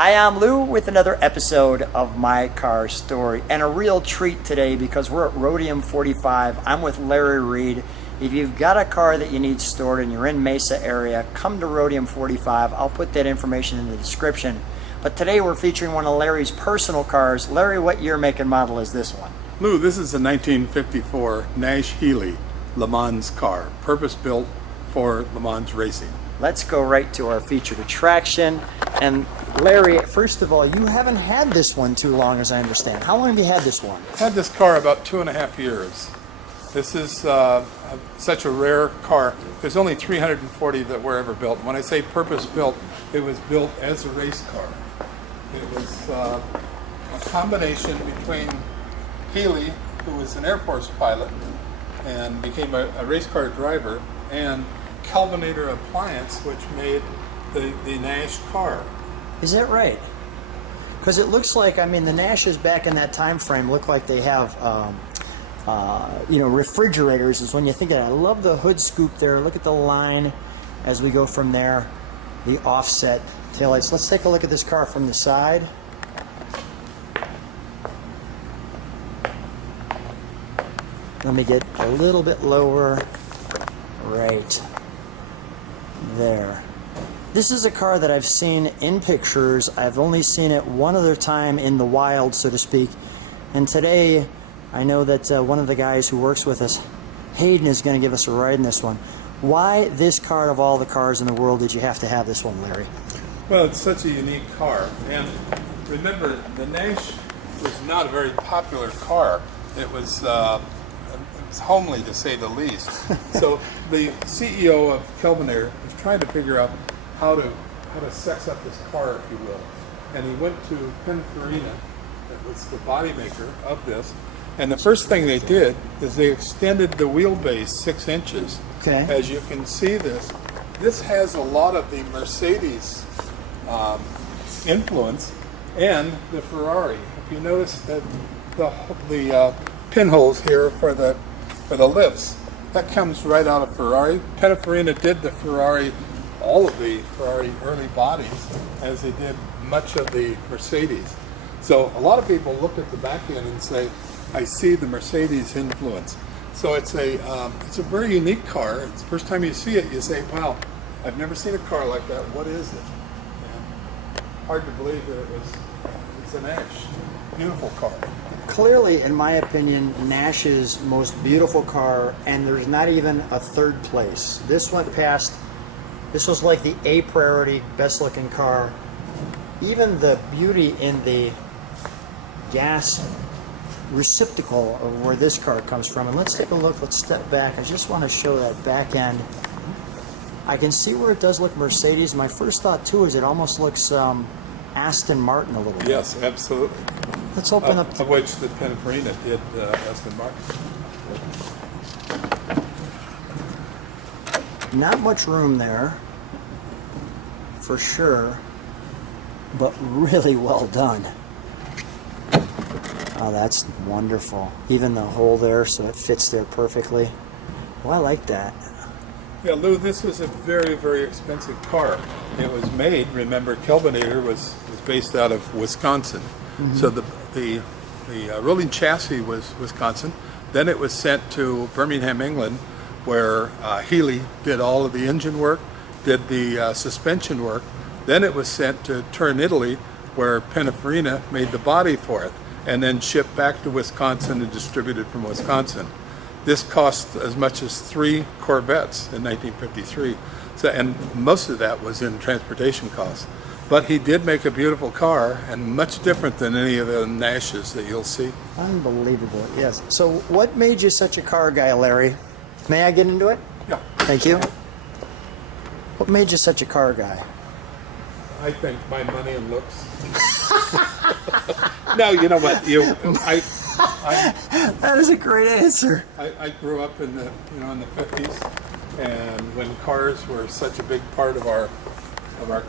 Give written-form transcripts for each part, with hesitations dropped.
Hi, I'm Lou with another episode of My Car Story, and a real treat today because we're at Rhodium 45. I'm with Larry Reed. If you've got a car that you need stored and you're in Mesa area, come to Rhodium 45. I'll put that information in the description. But today we're featuring one of Larry's personal cars. Larry, what year, make, and model is this one? Lou, this is a 1954 Nash Healey Le Mans car, purpose-built for Le Mans racing. Let's go right to our featured attraction. And Larry, first of all, you haven't had this one too long, as I understand. How long have you had this one? I've had this car about 2.5 years. This is such a rare car. There's only 340 that were ever built. When I say purpose-built, it was built as a race car. It was a combination between Healey, who was an Air Force pilot and became a race car driver, and Kelvinator Appliance, which made the Nash car. Is that right? Because it looks like, I mean, the Nashes back in that time frame look like they have, refrigerators is when you think of it. I love the hood scoop there. Look at the line as we go from there. The offset taillights. Let's take a look at this car from the side. Let me get a little bit lower. Right there. This is a car that I've seen in pictures. I've only seen it one other time in the wild, so to speak. And today, I know that one of the guys who works with us, Hayden, is going to give us a ride in this one. Why this car of all the cars in the world did you have to have this one, Larry? Well, it's such a unique car. And remember, the Nash was not a very popular car. It was homely, to say the least. So the CEO of Kelvinator was trying to figure out how to sex up this car, if you will. And he went to Pininfarina, that was the body maker of this. And the first thing they did is they extended the wheelbase 6 inches. Okay. As you can see this has a lot of the Mercedes influence and the Ferrari. If you notice that the pinholes here for the lifts, that comes right out of Ferrari. Pininfarina did the Ferrari, all of the Ferrari early bodies, as they did much of the Mercedes. So a lot of people look at the back end and say, I see the Mercedes influence. So it's a very unique car. It's the first time you see it, you say, wow, I've never seen a car like that. What is it? And hard to believe that it's a Nash. Beautiful car. Clearly, in my opinion, Nash's most beautiful car, and there's not even a third place. This went past, this was like the A priority, best looking car. Even the beauty in the gas receptacle of where this car comes from. And let's take a look, let's step back. I just want to show that back end. I can see where it does look Mercedes. My first thought too is it almost looks Aston Martin a little bit. Yes, absolutely. Let's open up. Of which the Pininfarina did Aston Martin. Not much room there, for sure, but really well done. Oh, that's wonderful. Even the hole there, so it fits there perfectly. Oh, I like that. Yeah, Lou, this was a very, very expensive car. It was made, remember, Kelvinator was based out of Wisconsin. Mm-hmm. So the rolling chassis was Wisconsin. Then it was sent to Birmingham, England, where Healey did all of the engine work, did the suspension work. Then it was sent to Turin, Italy, where Pininfarina made the body for it, and then shipped back to Wisconsin and distributed from Wisconsin. This cost as much as 3 Corvettes in 1953, so, and most of that was in transportation costs. But he did make a beautiful car, and much different than any of the Nashes that you'll see. Unbelievable, yes. So what made you such a car guy, Larry? May I get into it? Yeah. Thank you. What made you such a car guy? I think my money and looks. No, you know what? That is a great answer. I grew up in the 50s, and when cars were such a big part of our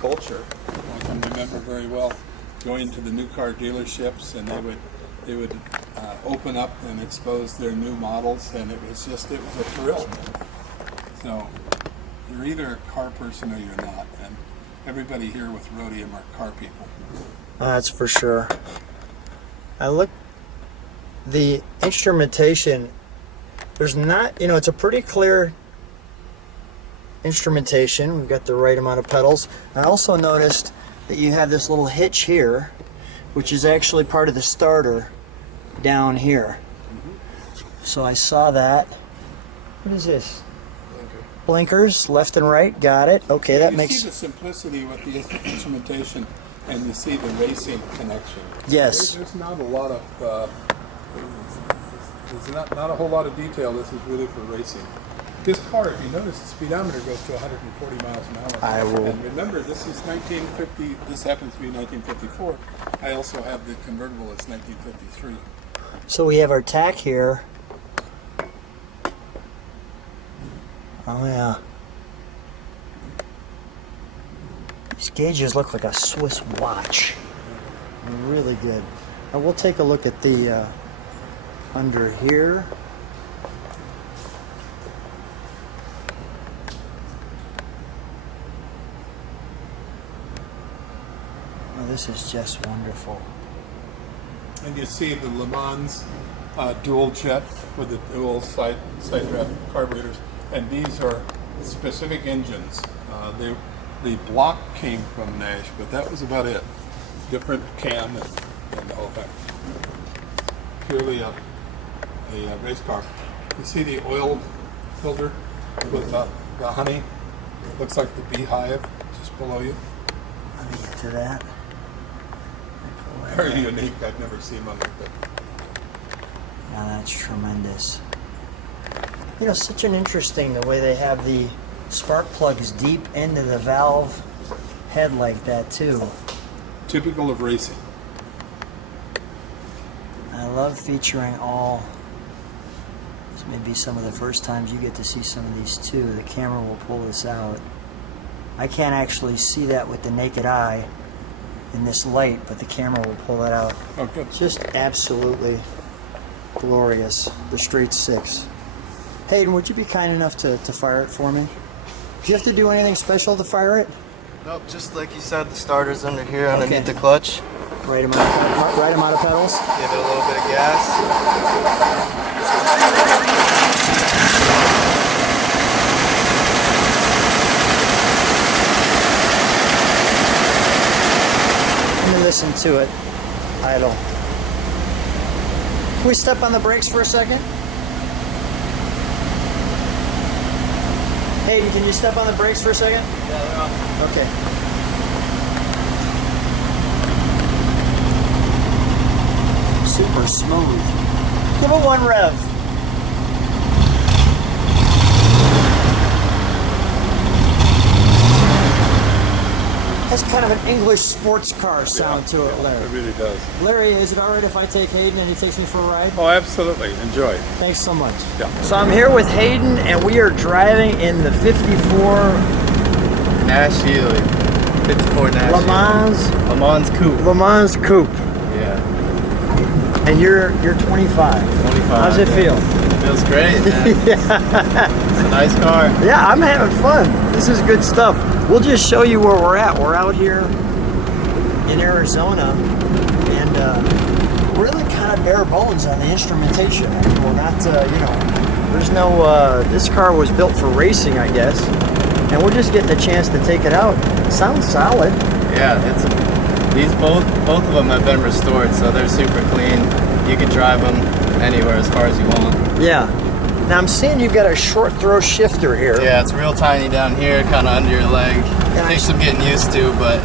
culture, I can remember very well going to the new car dealerships, and they would open up and expose their new models, and it was a thrill. So you're either a car person or you're not, and everybody here with Rhodium are car people. That's for sure. I look, the instrumentation, there's not, you know, it's a pretty clear instrumentation. We've got the right amount of pedals. I also noticed that you have this little hitch here, which is actually part of the starter down here. So I saw that. What is this? Blinkers, left and right. Got it. Okay, that makes. You see the simplicity with the instrumentation, and you see the racing connection. Yes. There's not a lot of. There's not a whole lot of detail. This is really for racing. This car, if you notice, the speedometer goes to 140 miles an hour. I will. And remember, this is 1950. This happens to be 1954. I also have the convertible. It's 1953. So we have our tack here. Oh yeah. These gauges look like a Swiss watch. Really good. Now we'll take a look at the under here. Oh, this is just wonderful. And you see the Le Mans dual jet with the dual side draft carburetors. And these are specific engines. The block came from Nash, but that was about it. Different cam and the whole thing. Purely a race car. You see the oil filter with the honey? Looks like the beehive just below you. Let me get to that. Very unique. I've never seen one like that. Now that's tremendous. You know, such an interesting the way they have the spark plugs deep into the valve head like that too. Typical of racing. I love featuring all. This may be some of the first times you get to see some of these too. The camera will pull this out. I can't actually see that with the naked eye in this light, but the camera will pull it out. Oh, good. Just absolutely glorious. The straight six. Hayden, would you be kind enough to fire it for me? Do you have to do anything special to fire it? Nope, just like you said, the starter's under here underneath the clutch. Right amount of pedals? Give it a little bit of gas. Let me listen to it. Idle. Can we step on the brakes for a second? Hayden, can you step on the brakes for a second? Yeah, they're on. Okay. Super smooth. Give it one rev. Has kind of an English sports car sound to it, Larry. It really does. Larry, is it all right if I take Hayden and he takes me for a ride? Oh, absolutely. Enjoy. Thanks so much. Yeah. So I'm here with Hayden, and we are driving in the 54 Nash Healey. 54 Nash Le Healey. Mans Le Mans Coupe. Le Mans Coupe, Yeah. and you're 25. 25. How's it feel? Feels great, man. It's a nice car. Yeah, I'm having fun. This is good stuff. We'll just show you where we're at. We're out here in Arizona, and really kind of bare bones on the instrumentation. I mean, we're not, you know, there's no. This car was built for racing, I guess, and we're just getting a chance to take it out. It sounds solid. Yeah, these both of them have been restored, so they're super clean. You can drive them anywhere as far as you want. Yeah. Now I'm seeing you've got a short throw shifter here. Yeah, it's real tiny down here, kind of under your leg. Takes some getting used to, but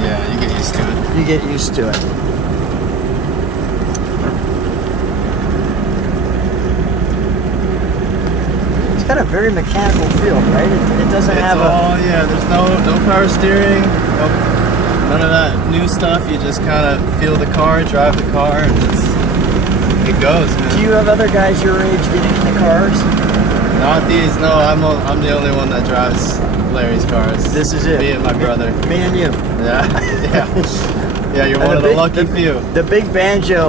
yeah, you get used to it. You get used to it. It's got a very mechanical feel, right? It doesn't have yeah, there's no power steering, none of that new stuff. You just kind of feel the car, drive the car, and it goes, man. Do you have other guys your age getting into cars? Not these, no. I'm the only one that drives Larry's cars. This is it. Me and my brother. Me and you. Yeah, yeah. Yeah, you're one of the lucky few. The big banjo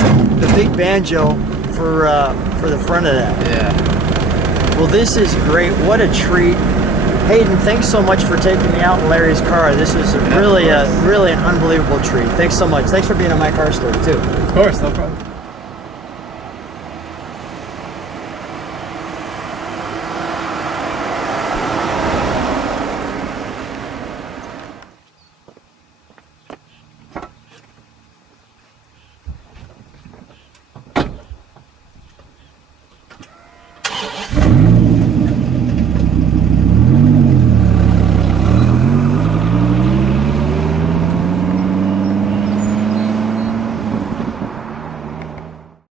for the front of that. Yeah. Well, this is great. What a treat. Hayden, thanks so much for taking me out in Larry's car. This is really an unbelievable treat. Thanks so much. Thanks for being on my car story too. Of course, no problem.